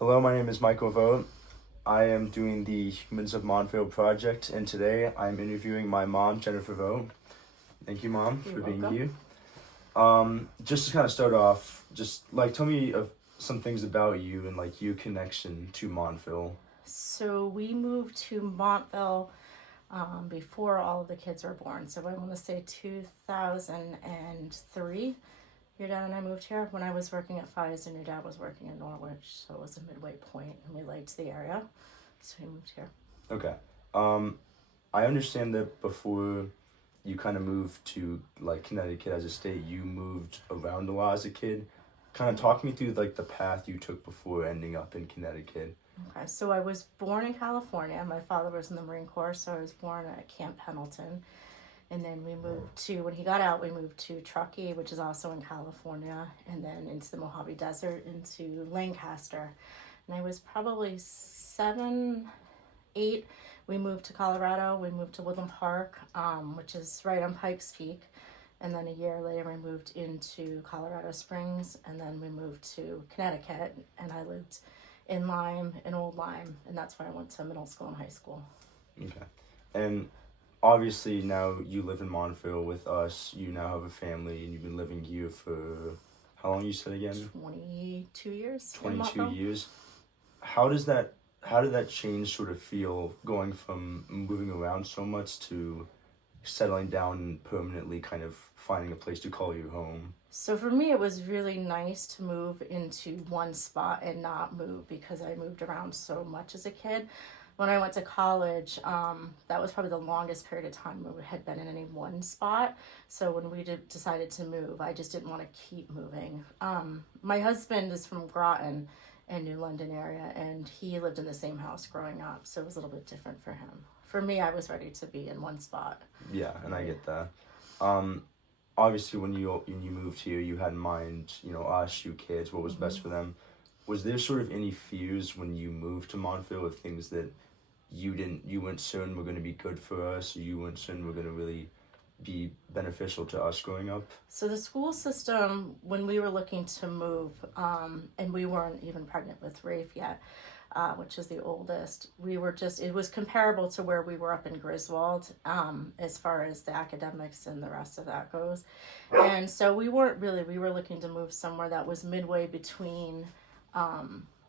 Hello, my name is Michael Vogt. I am doing the Humans of Montville project, and today I'm interviewing my mom, Jennifer Vogt. Thank you, Mom, You're for being welcome. here. Just to kind of start off, just like tell me of some things about you and like your connection to Montville. So we moved to Montville before all of the kids were born. So I want to say 2003. Your dad and I moved here when I was working at Pfizer and your dad was working in Norwich. So it was a midway point and we liked the area. So we moved here. Okay. Um, I understand that before you kind of moved to like Connecticut as a state, you moved around a lot as a kid. Kind of talk me through like the path you took before ending up in Connecticut. Okay, so I was born in California. My father was in the Marine Corps, so I was born at Camp Pendleton. And then we moved to, when he got out, we moved to Truckee, which is also in California, and then into the Mojave Desert, into Lancaster. And I was probably 7, 8. We moved to Colorado. We moved to Woodland Park, which is right on Pikes Peak. And then a year later, we moved into Colorado Springs, and then we moved to Connecticut, and I lived in Lyme, in Old Lyme, and that's where I went to middle school and high school. Okay. And obviously now you live in Montville with us. You now have a family and you've been living here for how long you said again? 22 years. 22 years. How does that how did that change sort of feel going from moving around so much to settling down and permanently kind of finding a place to call your home? So for me, it was really nice to move into one spot and not move because I moved around so much as a kid. When I went to college, that was probably the longest period of time we had been in any one spot. So when we decided to move, I just didn't want to keep moving. My husband is from Groton in New London area, and he lived in the same house growing up, so it was a little bit different for him. For me, I was ready to be in one spot. Yeah, and I get that. Um, Obviously when you moved here, you had in mind, us, you kids, what was best for them. Was there sort of any fears when you moved to Montville of things that you weren't certain were going to be good for us, or you weren't certain were going to really be beneficial to us growing up? So the school system, when we were looking to move, and we weren't even pregnant with Rafe yet, which is the oldest, it was comparable to where we were up in Griswold, as far as the academics and the rest of that goes. And so we were looking to move somewhere that was midway between,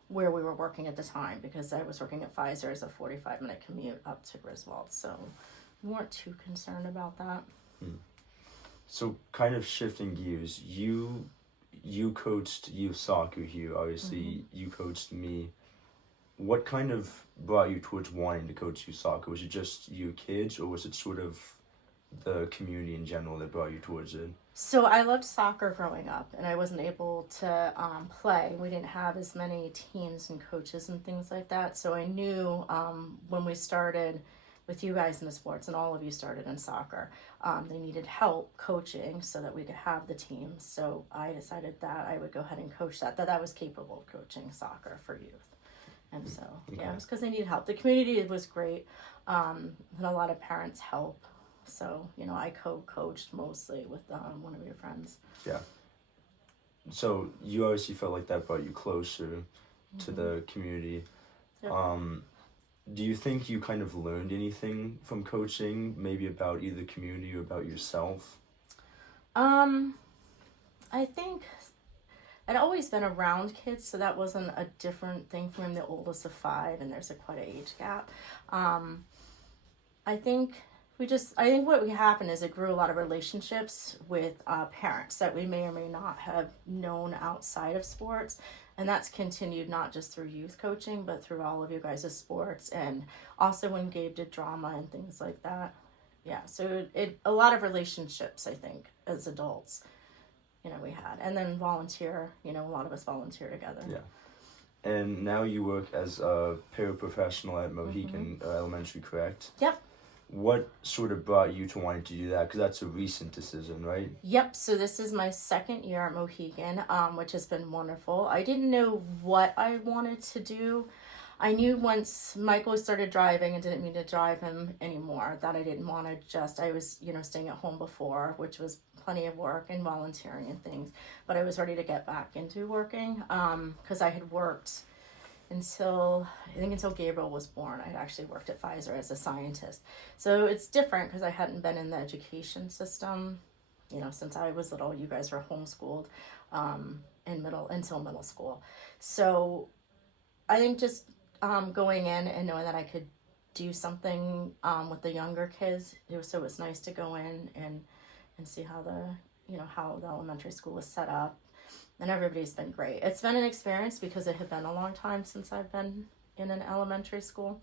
where we were working at the time, because I was working at Pfizer as a 45-minute commute up to Griswold. So we weren't too concerned about that. So kind of shifting gears, you coached youth soccer here. Obviously, you coached me. What kind of brought you towards wanting to coach youth soccer? Was it just your kids, or was it sort of the community in general that brought you towards it? So I loved soccer growing up, and I wasn't able to play. We didn't have as many teams and coaches and things like that. So I knew when we started with you guys in the sports, and all of you started in soccer, they needed help coaching so that we could have the teams. So I decided that I would go ahead and coach that I was capable of coaching soccer for youth. And so, yeah, it was because they needed help. The community was great, and a lot of parents help. So, I co-coached mostly with one of your friends. Yeah. So you obviously felt like that brought you closer to the community. Yep. Do you think you kind of learned anything from coaching, maybe about either community or about yourself? I think I'd always been around kids, so that wasn't a different thing for me. I'm the oldest of 5, and there's quite an age gap. I think what happened is it grew a lot of relationships with parents that we may or may not have known outside of sports. And that's continued not just through youth coaching, but through all of you guys' sports, and also when Gabe did drama and things like that. Yeah, so a lot of relationships, I think, as adults, we had. And then volunteer, a lot of us volunteer together. Yeah. And now you work as a paraprofessional at Mohican Elementary, correct? Yep. What sort of brought you to wanting to do that? Because that's a recent decision, right? Yep. So this is my second year at Mohican, which has been wonderful. I didn't know what I wanted to do. I knew once Michael started driving and didn't mean to drive him anymore, that I didn't want to I was, staying at home before, which was plenty of work and volunteering and things, but I was ready to get back into working, because I had worked until Gabriel was born. I actually worked at Pfizer as a scientist. So it's different because I hadn't been in the education system, since I was little. You guys were homeschooled until middle school. So I think just going in and knowing that I could do something with the younger kids, so it was nice to go in and see how the elementary school was set up. And everybody's been great. It's been an experience because it had been a long time since I've been in an elementary school.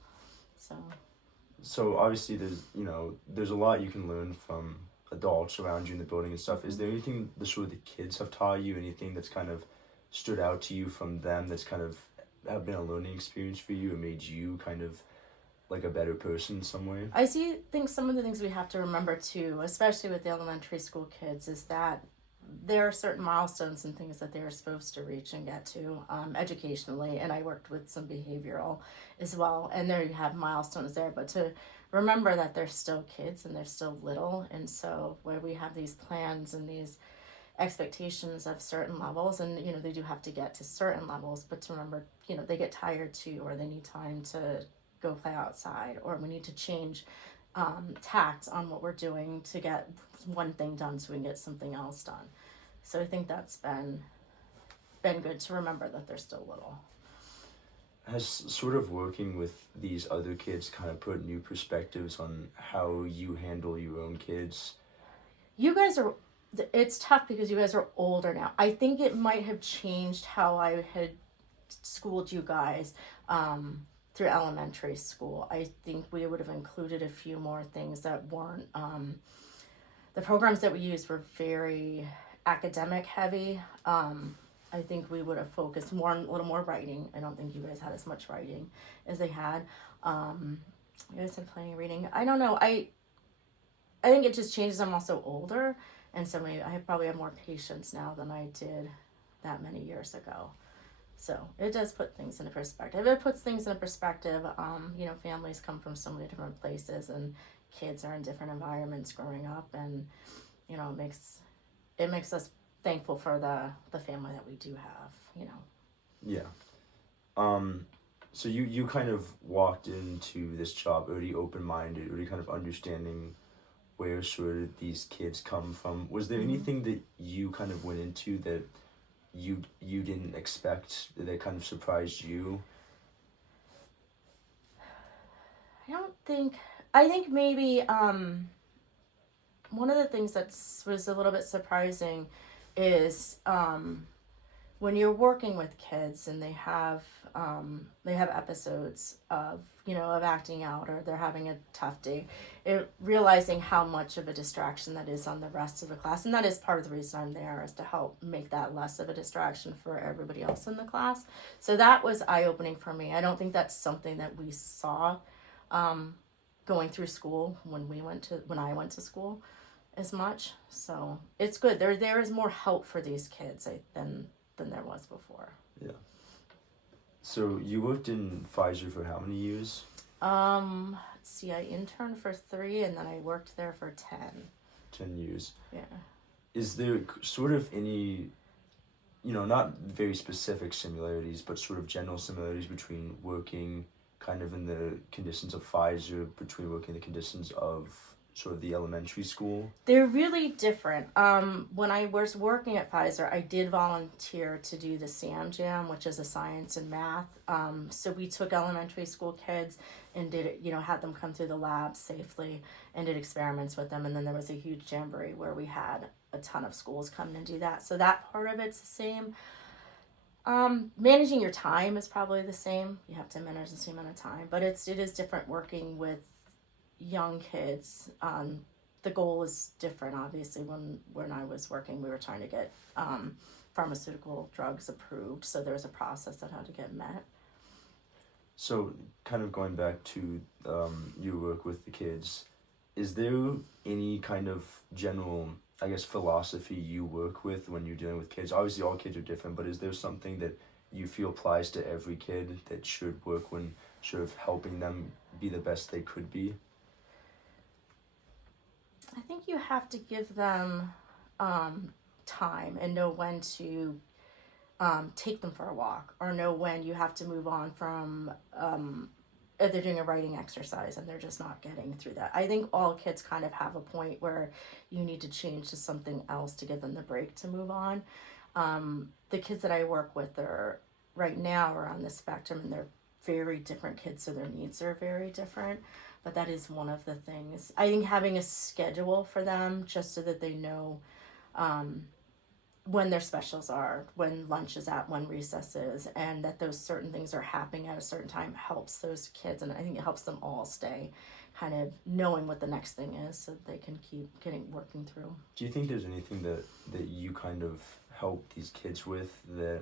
So obviously there's a lot you can learn from adults around you in the building and stuff. Is there anything the kids have taught you, anything that's kind of stood out to you from them that's kind of have been a learning experience for you and made you kind of like a better person in some way? I think some of the things we have to remember too, especially with the elementary school kids, is that there are certain milestones and things that they're supposed to reach and get to educationally, and I worked with some behavioral as well, and there you have milestones there, but to remember that they're still kids and they're still little, and so where we have these plans and these expectations of certain levels, and they do have to get to certain levels, but to remember they get tired too, or they need time to go play outside, or we need to change tact on what we're doing to get one thing done so we can get something else done. So I think that's been good to remember that they're still little. Has sort of working with these other kids kind of put new perspectives on how you handle your own kids? It's tough because you guys are older now. I think it might have changed how I had schooled you guys through elementary school. I think we would have included a few more things that weren't, the programs that we used were very academic heavy. I think we would have focused a little more writing. I don't think you guys had as much writing as they had. You guys had plenty of reading. I don't know. I think it just changes. I'm also older, and so I probably have more patience now than I did that many years ago. So it does put things into perspective. It puts things into perspective. Families come from so many different places, and kids are in different environments growing up, and it makes us thankful for the family that we do have. Yeah. So you kind of walked into this job already open-minded, already kind of understanding where sort of these kids come from. Was there anything that you kind of went into that you didn't expect, that kind of surprised you? I think maybe one of the things that was a little bit surprising is when you're working with kids and they have episodes of acting out, or they're having a tough day, realizing how much of a distraction that is on the rest of the class. And that is part of the reason I'm there, is to help make that less of a distraction for everybody else in the class. So that was eye-opening for me. I don't think that's something that we saw going through school when I went to school as much. So it's good. There is more help for these kids than there was before. Yeah. So you worked in Pfizer for how many years? Let's see, I interned for 3 and then I worked there for 10. 10 years. Yeah. Is there sort of any, not very specific similarities, but sort of general similarities between working kind of in the conditions of Pfizer, between working in the conditions of sort of the elementary school? They're really different. When I was working at Pfizer, I did volunteer to do the SAM Jam, which is a science and math. So we took elementary school kids and did it, had them come through the lab safely and did experiments with them. And then there was a huge jamboree where we had a ton of schools come and do that. So that part of it's the same. Managing your time is probably the same. You have to manage the same amount of time, but it is different working with young kids. The goal is different. Obviously, when I was working, we were trying to get pharmaceutical drugs approved, so there was a process that had to get met. So kind of going back to your work with the kids, is there any kind of general, I guess, philosophy you work with when you're dealing with kids? Obviously all kids are different, but is there something that you feel applies to every kid that should work when sort of helping them be the best they could be? I think you have to give them time and know when to take them for a walk, or know when you have to move on from if they're doing a writing exercise and they're just not getting through that. I think all kids kind of have a point where you need to change to something else to give them the break to move on. The kids that I work with are right now are on the spectrum, and they're very different kids, so their needs are very different. But that is one of the things. I think having a schedule for them, just so that they know when their specials are, when lunch is at, when recess is, and that those certain things are happening at a certain time, helps those kids. And I think it helps them all stay kind of knowing what the next thing is, so that they can keep working through. Do you think there's anything that you kind of help these kids with that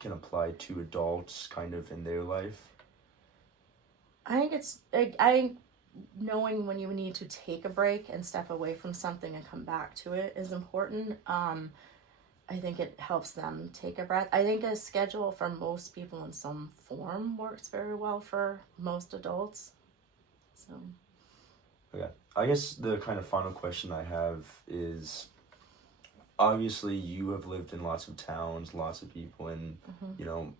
can apply to adults kind of in their life? I think it's, I think knowing when you need to take a break and step away from something and come back to it is important. I think it helps them take a breath. I think a schedule for most people in some form works very well for most adults. So. Okay. I guess the kind of final question I have is, obviously you have lived in lots of towns, lots of people, and you know,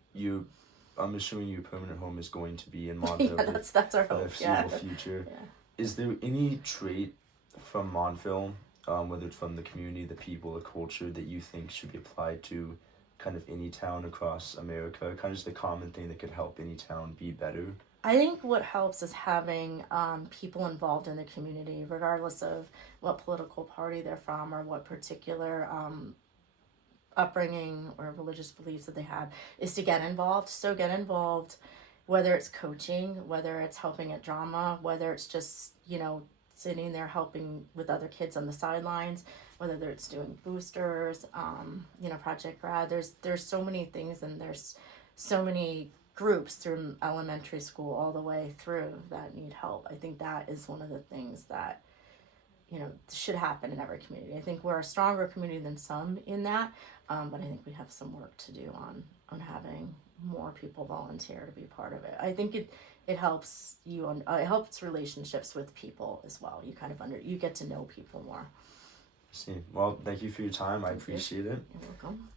I'm assuming your permanent home is going to be in Montville Yeah, that's our for the hope. foreseeable future. Yeah. Is there any trait from Montville, whether it's from the community, the people, the culture, that you think should be applied to kind of any town across America? Kind of just a common thing that could help any town be better? I think what helps is having people involved in the community, regardless of what political party they're from or what particular upbringing or religious beliefs that they have, is to get involved. So get involved, whether it's coaching, whether it's helping at drama, whether it's just, sitting there helping with other kids on the sidelines, whether it's doing boosters, Project Grad. There's so many things, and there's so many groups through elementary school all the way through that need help. I think that is one of the things that should happen in every community. I think we're a stronger community than some in that, but I think we have some work to do on having more people volunteer to be part of it. I think it helps you it helps relationships with people as well. You kind of you get to know people more. See, well, thank you for your time. I appreciate it. You're welcome.